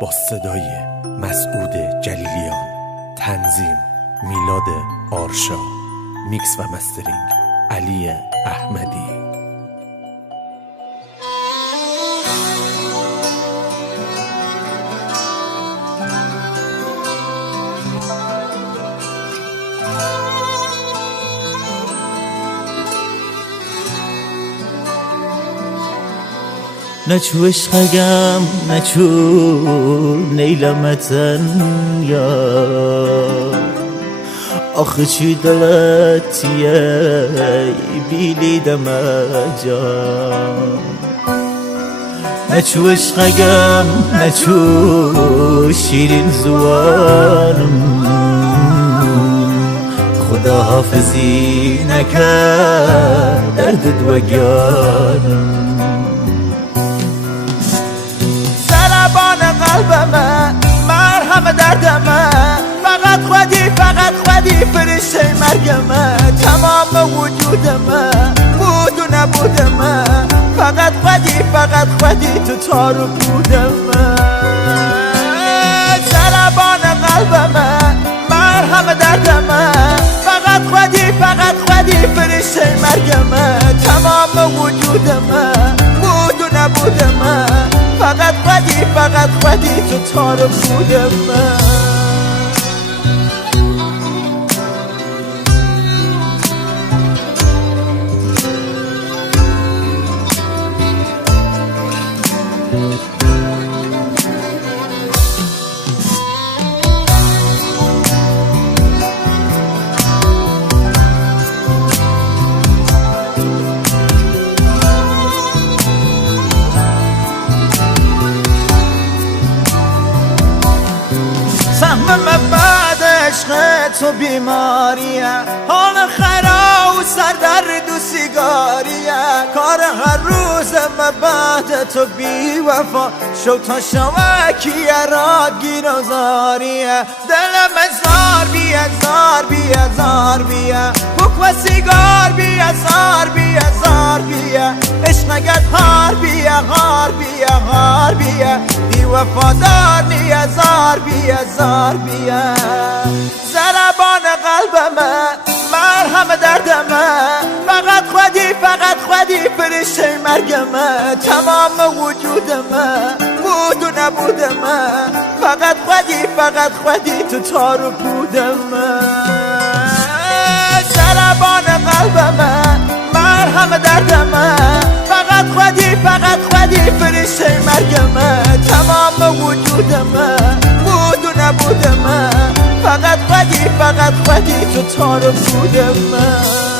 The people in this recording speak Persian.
با صدای مسعود جلیلیان، تنظیم میلاد آرشا، میکس و مسترینگ علی احمدی. نچو عشقگم نچو نیلمتن یا آخه چی دلتیه بیلی دمجا نچو عشقگم نچو شیرین زوانم خدا حافظی نکرد درد دوگانم قلبمه مرهم دردمه فقط خودی فرشته مرگمه تمام وجودمه بود و نبودمه فقط خودی تو تارو بودمه ضربان قلبمه مرهم دردمه فقط خودی فرشته مرگمه تمام وجودمه بود و نبودمه فقط خودی تو تارو بودمه فهمم بعد عشق تو بیماریه حال خراب و سردرد و سیگاریه کار هر روزم بعد تو بی وفا شو تا شوکیه را گیر و زاریه دلم زار بیه بک و سیگار بیه زار بیه عشقگت هار بیه بی وفادار نیه زار بیه ضربان قلبمه مرهم دردمه فقط خودی فرشته مرگمه تمام وجودمه بود و نبودمه فقط خودی تو تارو بودمه ضربان قلبمه مرهم دردمه فقط خودی فرشته مرگمه تمام وجودمه بود و نبودمه فقط خودی تو تارو بودمه